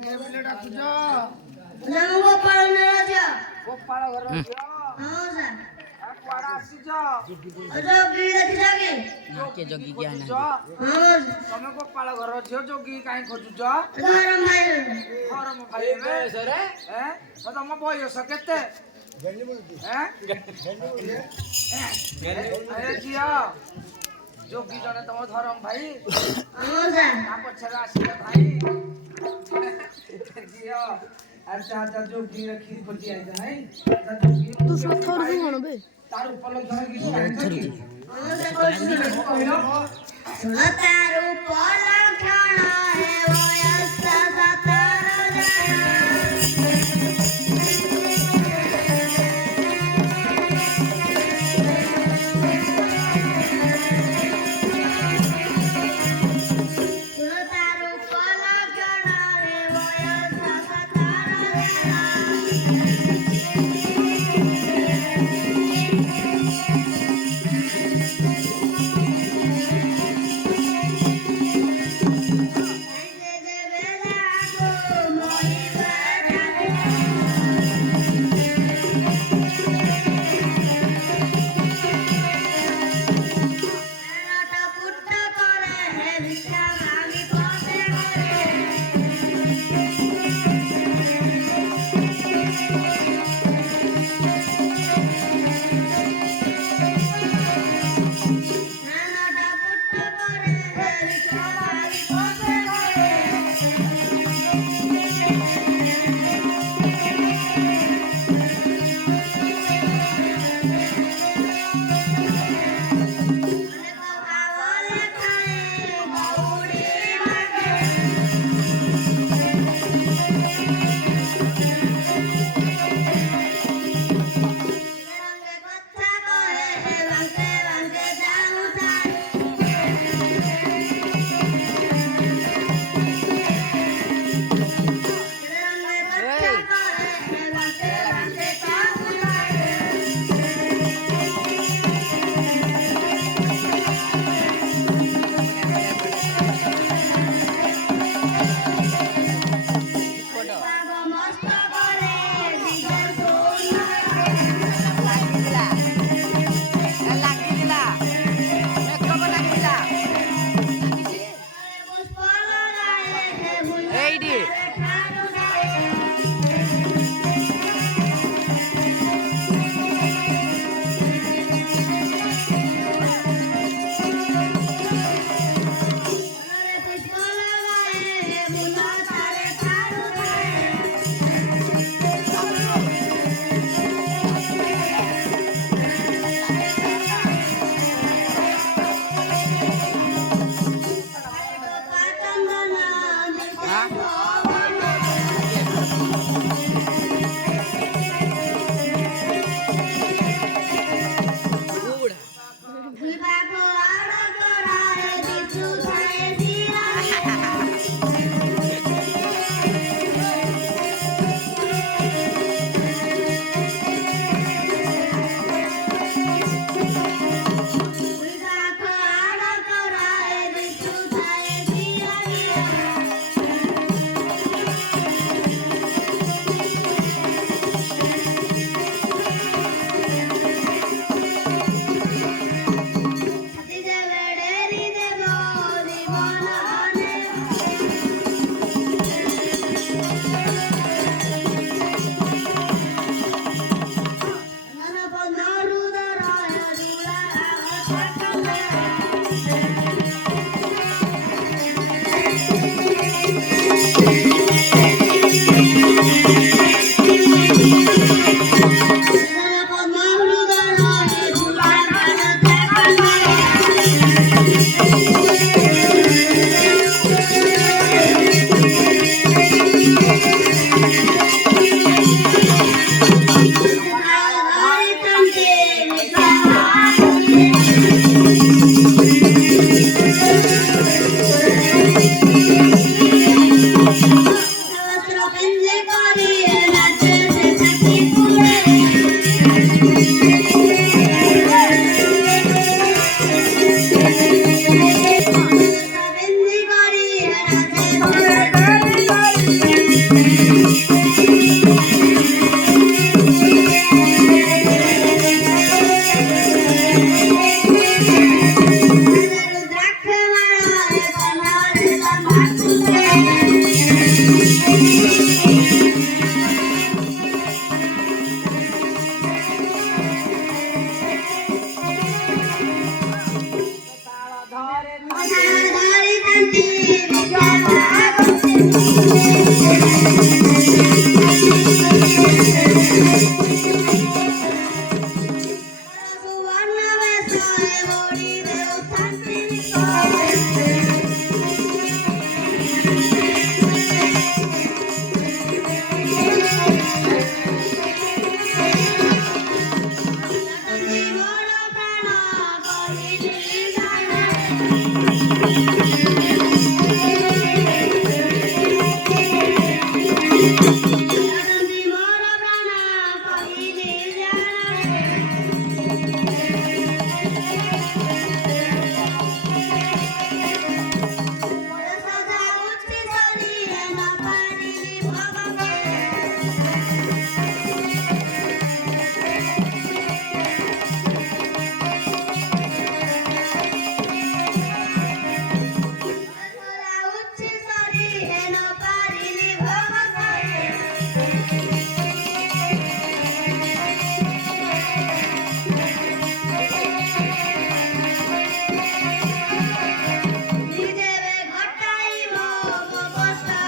Plate आखुछ जाऊ गोपाल राजा गोपाल घर झियो हां सर आ कुआडा आसीछ जोगी देखि जागे के जोगी ज्ञान हां तमे गोपाल घर झियो जोगी काई खोजुछ गरम भाई गरम भाई बयस रे हैं तो तम बयस केते हैं अरे झियो जोगी जने तम धरम भाई हां सर आ पछरा आसीले भाई झियो अच्छा अच्छा जोगी रखी खोजी आइ नाही अच्छा जोगी तू सथर भी हण बे तार उपलब्ध है कि हां सर कहलो सुन तारू पलखण हे वयस सतर सुवर्ण वेशाए गोरी देव शांति को मोर प्राण कहिली जाने मोर प्राण कहिली जाने सदा उच्च सरी न पारिली भगवान सदा उच्च सरी न पारिली भगवान নিজেরে ঘটাইব অবস্থা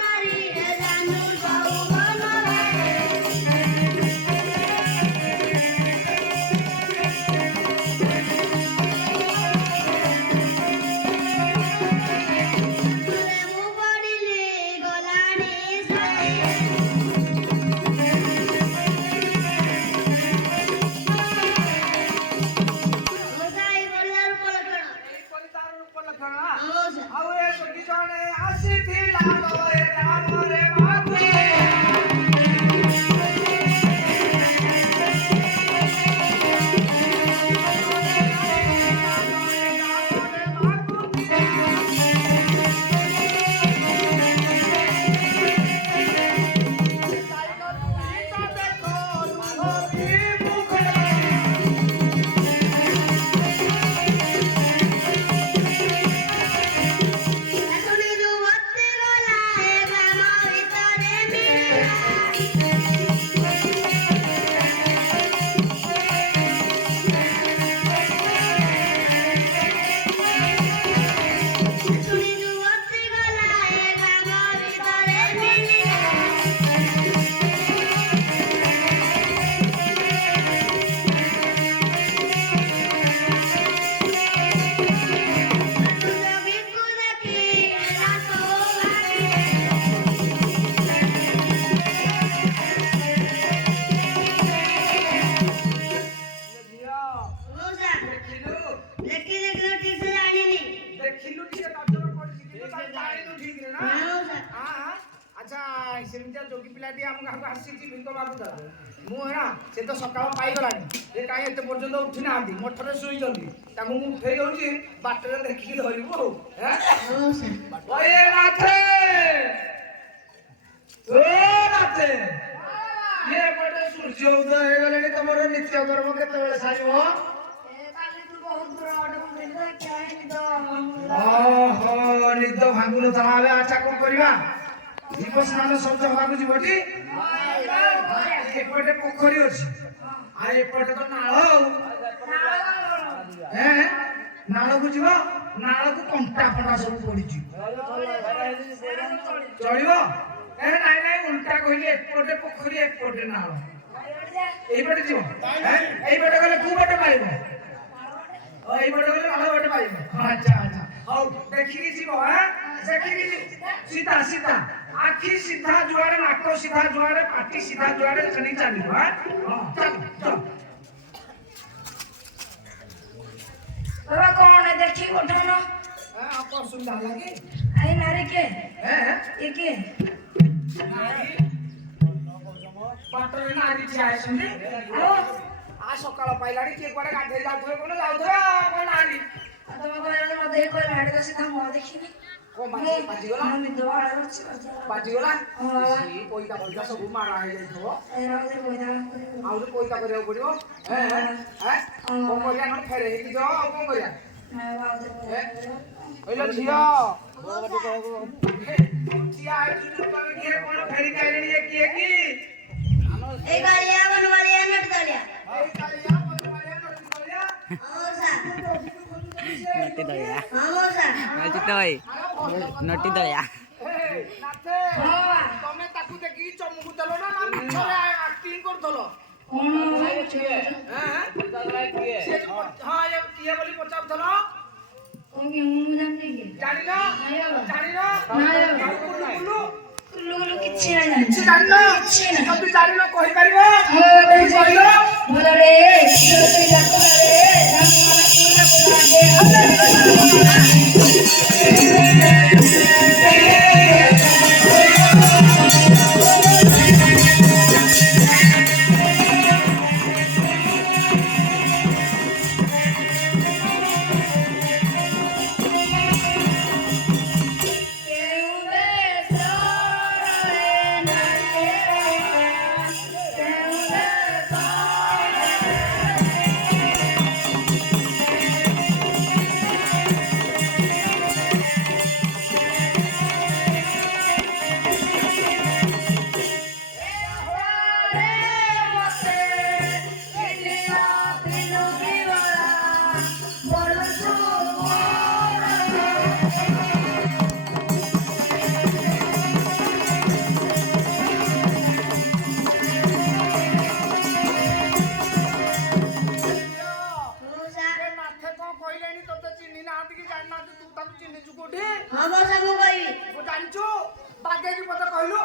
নারী জানু যৌবন মু পড়িলে গলানি সাই মোসাই বলার উপলক্ষণ ଏଇପରି ତାର ରୂପ ଲକ୍ଷଣ ମୋସା ଆଉ ଏ ସଖୀ ଜଣେ ଆସିଥିଲା ଲୋ ଏ ରାମରେ ମାଗୁଏ এখনি যুবতী গলায় গ্রাম ভিতরে মিলিয়া এখনি যুবতী গলায় গ্রাম ভিতরে মিলিয়া যোগীকু দেখি রাত ভাগে ଝିଅ ମୋସା ଦେଖିଲୁ ଦେଖି ଦେଖିଲୁ ଠିକ ସେ ଜାଣିନି ଦେଖିଲୁ ଟିକେ ନଜର ପଡିଛି କିନ୍ତୁ ତାକୁ ଜାଣିନୁ ଠିକରେ ନା ମୋସା ଆଚ୍ଛା ସେମିତିଆ ଯୋଗୀ ପିଲାଟି ଆମ ଗାଁକୁ ଆସିଛି ଭିକ ମାଗୁଥିଲା ମୁଁ ହେରା ସେ ତ ସକାଳ ପାଇଗଲାଣି ସେ କାହିଁ ଏତେ ପର୍ଯ୍ୟନ୍ତ ଉଠି ନାହାନ୍ତି ମଠରେ ଶୋଇଛନ୍ତି ତାଙ୍କୁ ମୁଁ ଉଠେଇ ଦଉଛି ବାଟରେ ଦେଖିକି ଧରିବୁ ଆଉ ମୋସା ଓଏ ନାଥେ ଓ ନାଥେ ଇଏ ଏପଟେ ସୂର୍ଯ୍ୟ ଉଦୟ ହେଇଗଲେଣି ତମର ନିତ୍ୟକର୍ମ କେତେବେଳେ ସାରିବ କାଲିଠୁ ବହୁତ ଦୂର ଅଟେ ବୁଲିଲେ କେହି ତ ଓହୋ ନିଦ ଭାଙ୍ଗୁନଥିଲା ଏବେ ଆଚ୍ଛା କଣ କରିବା ଦୀପ ସ୍ନାନ ଶୌଚ ହବାକୁ ଯିବଟି ଏପଟେ ପୋଖରୀ ଅଛି ଆଉ ଏପଟେ ତ ନାଳ ଆଉ ନାଳକୁ ଯିବ ନାଳକୁ କଣ୍ଟା ଫଣ୍ଟା ସବୁ ପଡିଛି ଚଳିବ ନାଇଁ ନାଇଁ ଉଲ୍ଟା କହିଲି ଏପଟେ ପୋଖରୀ ଏପଟେ ନାଳ এইপটে ଯିବ এইপটে ଗଲେ କୋଉ ବାଟ ପାଇବ এইপটে ଗଲେ ନାଳ ବାଟ ପାଇବ ଆଚ୍ଛା ଆଚ୍ଛା ହଉ ଦେଖିକି ଯିବ ଦେଖିକି ସିଧା ସିଧା ଆଖି ସିଧା ଯୁଆଡେ ନାକ ସିଧା ଯୁଆଡେ ପାଟି ସିଧା ଯୁଆଡେ ସେଠି ଚାଲିବ ଚାଲ ଚାଲ बाबा कौन है देखी उठाना आपको सुविधा लगी आई नारी के ये के ବାଟରେ ନାରୀ ଠିଆ ହେଇଛନ୍ତି ସକାଳ ପାଇଲାଣି କିଏ କୁଆଡେ ଗାଧେଇ ଯାଉଥିବେ କଣ ଯାଉଥିବେ କଣ ନାରୀ तुम कोई मत देखो लाड़ का सीधा मुंह देखी କଣ ବାଜିଗଲା हम दवा अच्छी ବାଜିଗଲା ପଇତା ପଇତା ସବୁ ମାରା ହେଇଯାଇଥିବ एरा दे कोई दाल ଆହୁରି ପଇତା କରିବାକୁ ପଡିବ କଣ କରିବା ନହେଲେ ଫେରେ ହେଇକି ଯାଅ ଆଉ କଣ କରିବା मैं बात କହିଲ ଝିଅ ଠିଆ ହେଇଛୁ ତମେ କିଏ କଣ ଫେରିକି ଆଇଲେଣି ଇଏ କିଏ କି এই গালিয়া বনবালিয়া নট গালিয়া ଏଇ କାଳିଆ ବନମାଳିଆ ନଦୀ ନଟି ଦଳିଆ ନାଚି ତ ଭାଇ ନଟି ଦଳିଆ ନାଥେ ତମେ ତାକୁ ଦେଖିକି ଚମକୁ ଦେଲ ନା ମିଛରେ ଆକ୍ଟିଂ କରୁଥିଲ? କଣ ହଁ କିଏ ବୋଲି ପଚାରୁଥିଲ? ମୁଁ ଜାଣିନି କି ଜାଣିନ କିଛି କିଛି ଜାଣିନ? ଯଦି ଜାଣିନ କହିପାରିବ? କହିଲ ଜାଣିଛୁ ବାଗେଇକି ମତେ କହିଲୁ।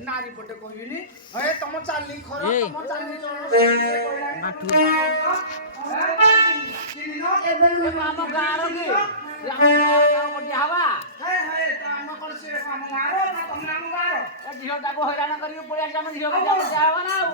नारी पटे कहली हे तुम चाली खर तुम चाली ଆମ ଗାଁର କି ହବା ଝିଅଟାକୁ ହଇରାଣ କରିକି ପଳେଇ ଆସିଛି ଆମ ଝିଅକୁ ହବ ନା ଆଉ